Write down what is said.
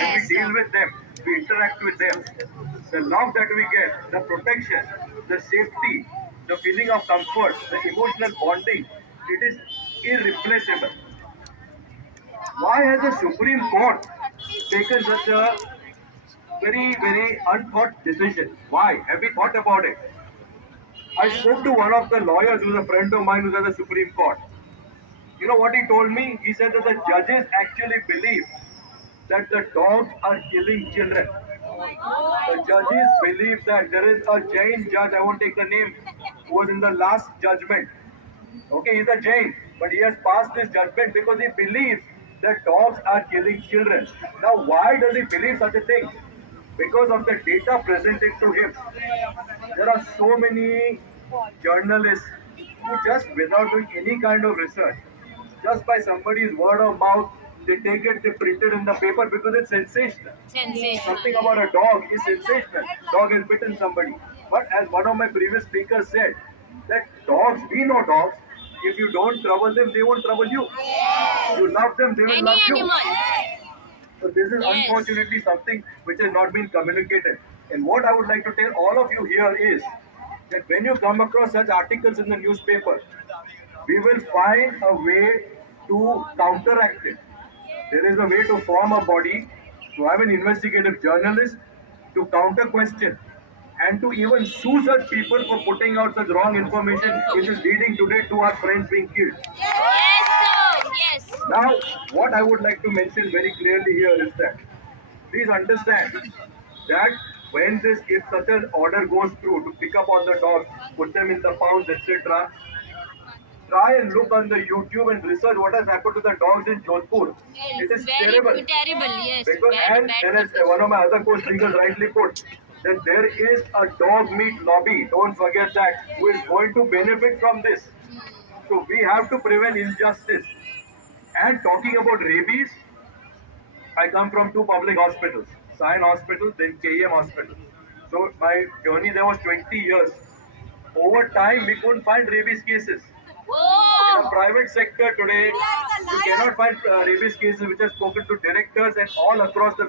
When we deal with them, we interact with them. The love that we get, the protection, the safety, the feeling of comfort, the emotional bonding, it is irreplaceable. Why has the Supreme Court taken such a very unthought decision? Why? Have we thought about it? I spoke to one of the lawyers who's a friend of mine who's at the Supreme Court. You know what he told me? He said that the judges actually believe that the dogs are killing children. The judges believe that there is a Jain judge, I won't take the name, who was in the last judgment. Okay, he's a Jain, but he has passed this judgment because he believes that dogs are killing children. Now, why does he believe such a thing? Because of the data presented to him. There are so many journalists who just without doing any kind of research, just by somebody's word of mouth, they take it, they print it in the paper because it's sensational. Something about a dog is sensational. Dog has bitten somebody. But as one of my previous speakers said, that dogs, we know dogs, if you don't trouble them, they won't trouble you. You love them, they will love you. So this is unfortunately something which has not been communicated. And what I would like to tell all of you here is that when you come across such articles in the newspaper, we will find a way to counteract it. There is a way to form a body, to have an investigative journalist, to counter question, and to even sue such people for putting out such wrong information, which is leading today to our friends being killed. Yes, sir. Yes. Now, what I would like to mention very clearly here is that please understand that when this, if such an order goes through to pick up all the dogs, put them in the pounds, etc., try and look on the YouTube and research what has happened to the dogs in Jodhpur. It is Very terrible. terrible. Yes. Because, Bad, and bad. there is one of my other co-speakers rightly put that there is a dog meat lobby, don't forget that, who is going to benefit from this. So we have to prevent injustice. And talking about rabies, I come from two public hospitals, Sion Hospital, then KEM Hospital. So my journey there was 20 years. Over time, we couldn't find rabies cases. In the Oh. private sector today, you cannot find rabies cases which are spoken to directors and all across the